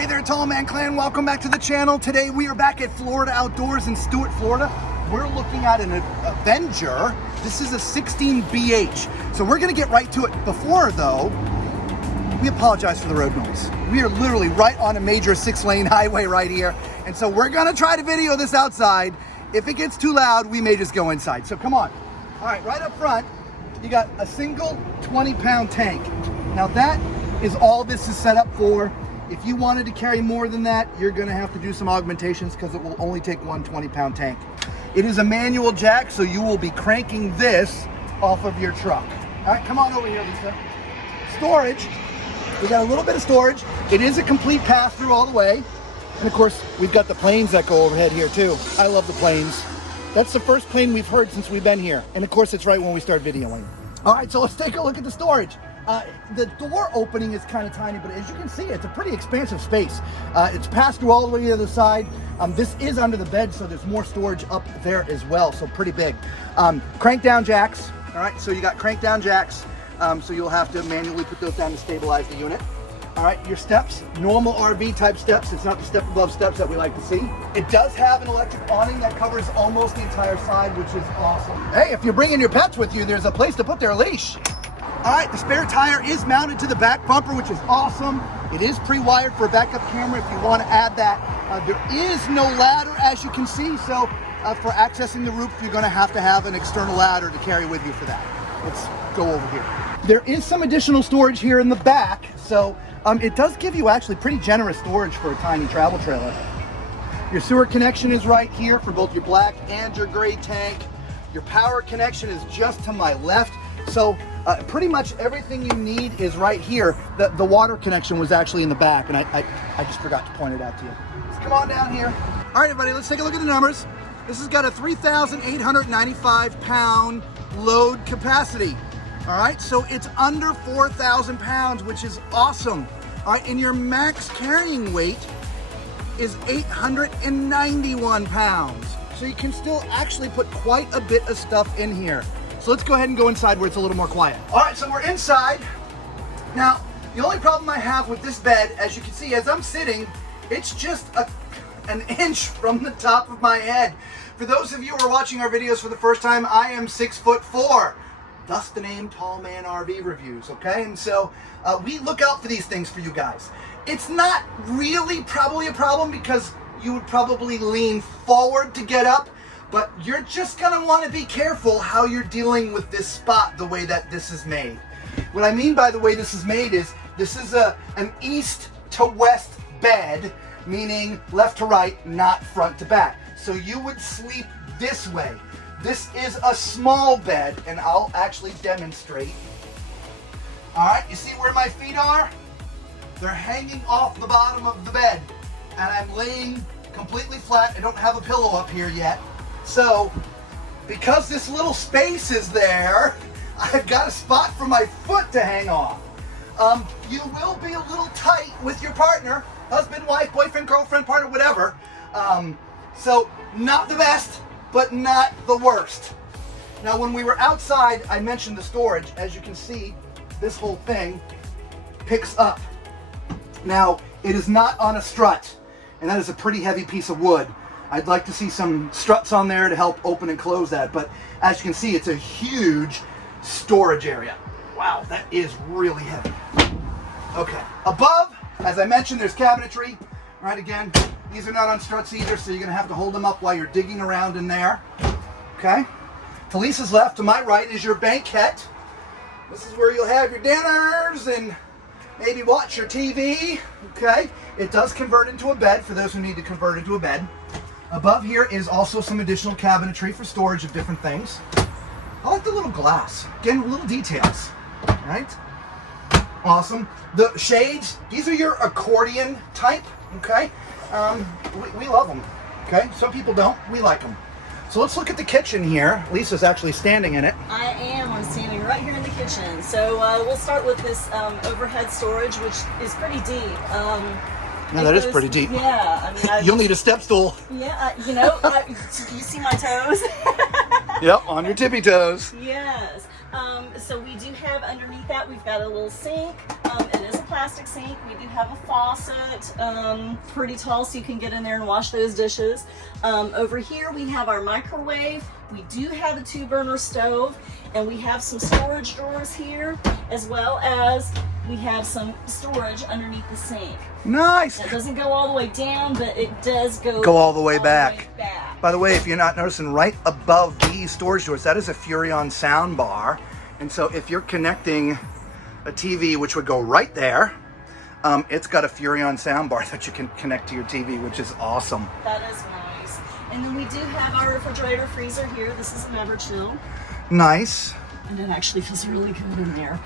Hey there, Tall Man Clan. Welcome back to the channel. Today we are back at Florida Outdoors in Stuart, Florida. We're looking at an Avenger. This is a 16 BH. So we're gonna get right to it. Before though, we apologize for the road noise. We are literally right on a major 6-lane highway right here. And so we're gonna try to video this outside. If it gets too loud, we may just go inside. So come on. All right, right up front, you got a single 20-pound tank. Now that is all this is set up for. If you wanted to carry more than that, you're gonna have to do some augmentations because it will only take one 20-pound tank. It is a manual jack, so you will be cranking this off of your truck. All right, come on over here, Lisa. Storage, we got a little bit of storage. It is a complete pass-through all the way. And of course, we've got the planes that go overhead here too. I love the planes. That's the first plane we've heard since we've been here. And of course, it's right when we start videoing. All right, so let's take a look at the storage. The door opening is kind of tiny, but as you can see, it's a pretty expansive space. It's passed through all the way to the other side. This is under the bed, so there's more storage up there as well, so pretty big. Crank down jacks, all right, so you got crank down jacks, so you'll have to manually put those down to stabilize the unit. All right, your steps, normal RV type steps. It's not the step above steps that we like to see. It does have an electric awning that covers almost the entire side, which is awesome. Hey, if you're bringing your pets with you, there's a place to put their leash. All right, the spare tire is mounted to the back bumper, which is awesome. It is pre-wired for a backup camera if you want to add that. There is no ladder, as you can see, so for accessing the roof, you're going to have an external ladder to carry with you for that. Let's go over here. There is some additional storage here in the back, so it does give you actually pretty generous storage for a tiny travel trailer. Your sewer connection is right here for both your black and your gray tank. Your power connection is just to my left. So pretty much everything you need is right here. The water connection was actually in the back, and I just forgot to point it out to you. So come on down here. All right, everybody, let's take a look at the numbers. This has got a 3,895 pound load capacity. All right, so it's under 4,000 pounds, which is awesome. All right, and your max carrying weight is 891 pounds. So you can still actually put quite a bit of stuff in here. So let's go ahead and go inside where it's a little more quiet. All right, so we're inside. Now, the only problem I have with this bed, as you can see, as I'm sitting, it's just an inch from the top of my head. For those of you who are watching our videos for the first time, I am 6'4". Thus the name Tall Man RV Reviews, okay? And so we look out for these things for you guys. It's not really probably a problem because you would probably lean forward to get up, but you're just gonna wanna be careful how you're dealing with this spot the way that this is made. What I mean by the way this is made is, this is an east to west bed, meaning left to right, not front to back. So you would sleep this way. This is a small bed, and I'll actually demonstrate. All right, you see where my feet are? They're hanging off the bottom of the bed, and I'm laying completely flat. I don't have a pillow up here yet. So, because this little space is there, I've got a spot for my foot to hang off. You will be a little tight with your partner, husband, wife, boyfriend, girlfriend, partner, whatever. So, not the best, but not the worst. Now, when we were outside, I mentioned the storage. As you can see, this whole thing picks up. Now, it is not on a strut, and that is a pretty heavy piece of wood. I'd like to see some struts on there to help open and close that, but as you can see, it's a huge storage area. Wow, that is really heavy. Okay, above, as I mentioned, there's cabinetry. Right, again, these are not on struts either, so you're gonna have to hold them up while you're digging around in there. Okay, to Lisa's left, to my right, is your banquette. This is where you'll have your dinners and maybe watch your TV, okay? It does convert into a bed for those who need to convert into a bed. Above here is also some additional cabinetry for storage of different things. I like the little glass. Again, little details, right? Awesome. The shades, these are your accordion type, okay? We love them, okay? Some people don't, we like them. So let's look at the kitchen here. Lisa's actually standing in it. I am. I'm standing right here in the kitchen. So we'll start with this overhead storage, which is pretty deep. No, that is pretty deep. Yeah. I mean, you'll need a step stool. Yeah, you know, you see my toes? Yep, on your tippy toes. Yes. So we do have underneath that, we've got a little sink. It is a plastic sink. We do have a faucet, pretty tall, so you can get in there and wash those dishes. Over here we have our microwave. We do have a 2-burner stove, and we have some storage drawers here, as well as we have some storage underneath the sink. Nice. That doesn't go all the way down, but it does go all the way back. By the way, if you're not noticing, right above these storage doors, that is a Furrion sound bar. And so if you're connecting a TV, which would go right there, it's got a Furrion sound bar that you can connect to your TV, which is awesome. That is nice. And then we do have our refrigerator freezer here. This is an Everchill. Nice. And it actually feels really good in there.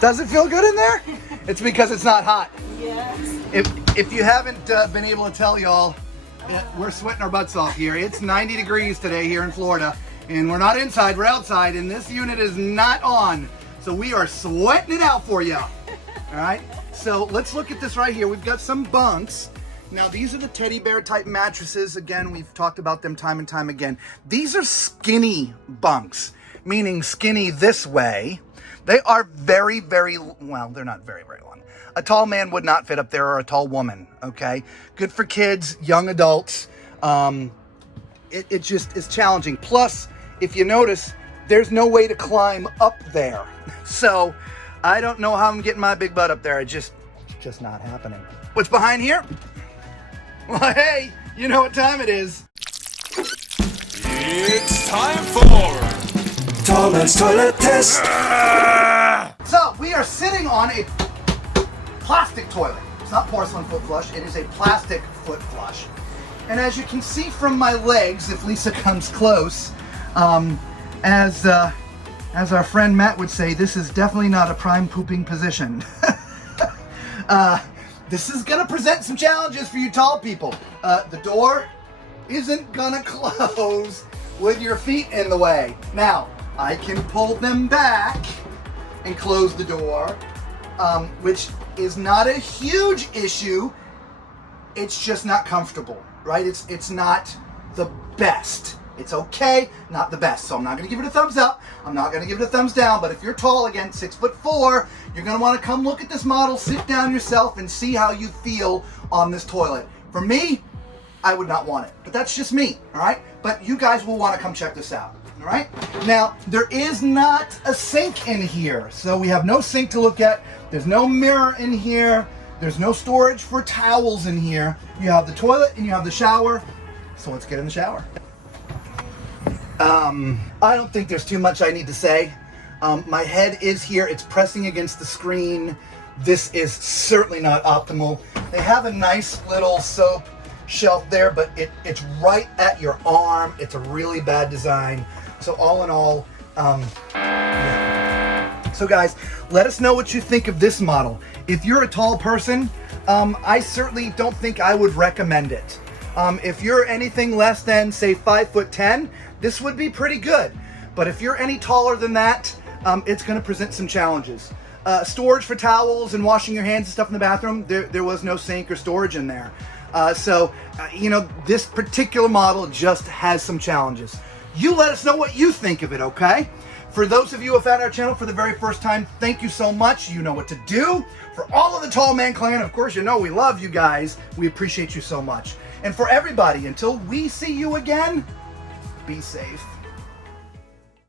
Does it feel good in there? It's because it's not hot. Yes. If you haven't been able to tell y'all, we're sweating our butts off here. It's 90 degrees today here in Florida, and we're not inside, we're outside, and this unit is not on. So we are sweating it out for you. All right, so let's look at this right here. We've got some bunks. Now these are the teddy bear type mattresses. Again, we've talked about them time and time again. These are skinny bunks, meaning skinny this way. They are very, very, well, they're not very, very long. A tall man would not fit up there, or a tall woman, okay? Good for kids, young adults. It just is challenging. Plus, if you notice, there's no way to climb up there. So I don't know how I'm getting my big butt up there. It's just not happening. What's behind here? Well, hey, you know what time it is. It's time for Tall Man's Toilet Test. So we are sitting on a plastic toilet. It's not porcelain foot flush, it is a plastic foot flush. And as you can see from my legs, if Lisa comes close, as our friend Matt would say, this is definitely not a prime pooping position. This is gonna present some challenges for you tall people. The door isn't gonna close with your feet in the way. Now, I can pull them back and close the door, which is not a huge issue. It's just not comfortable, right? It's not the best. It's okay, not the best. So I'm not gonna give it a thumbs up. I'm not gonna give it a thumbs down, but if you're tall, again, 6'4", you're gonna wanna come look at this model, sit down yourself, and see how you feel on this toilet. For me, I would not want it, but that's just me, all right? But you guys will wanna come check this out, all right? Now, there is not a sink in here, so we have no sink to look at. There's no mirror in here. There's no storage for towels in here. You have the toilet and you have the shower, so let's get in the shower. I don't think there's too much I need to say. My head is here, it's pressing against the screen. This is certainly not optimal. They have a nice little soap shelf there, but it's right at your arm. It's a really bad design. So all in all, yeah. So guys, let us know what you think of this model. If you're a tall person, I certainly don't think I would recommend it. If you're anything less than, say, 5'10", this would be pretty good. But if you're any taller than that, it's going to present some challenges. Storage for towels and washing your hands and stuff in the bathroom, there was no sink or storage in there. You know, this particular model just has some challenges. You let us know what you think of it, okay? For those of you who have found our channel for the very first time, thank you so much. You know what to do. For all of the Tall Man Clan, of course, you know we love you guys. We appreciate you so much. And for everybody, until we see you again, be safe.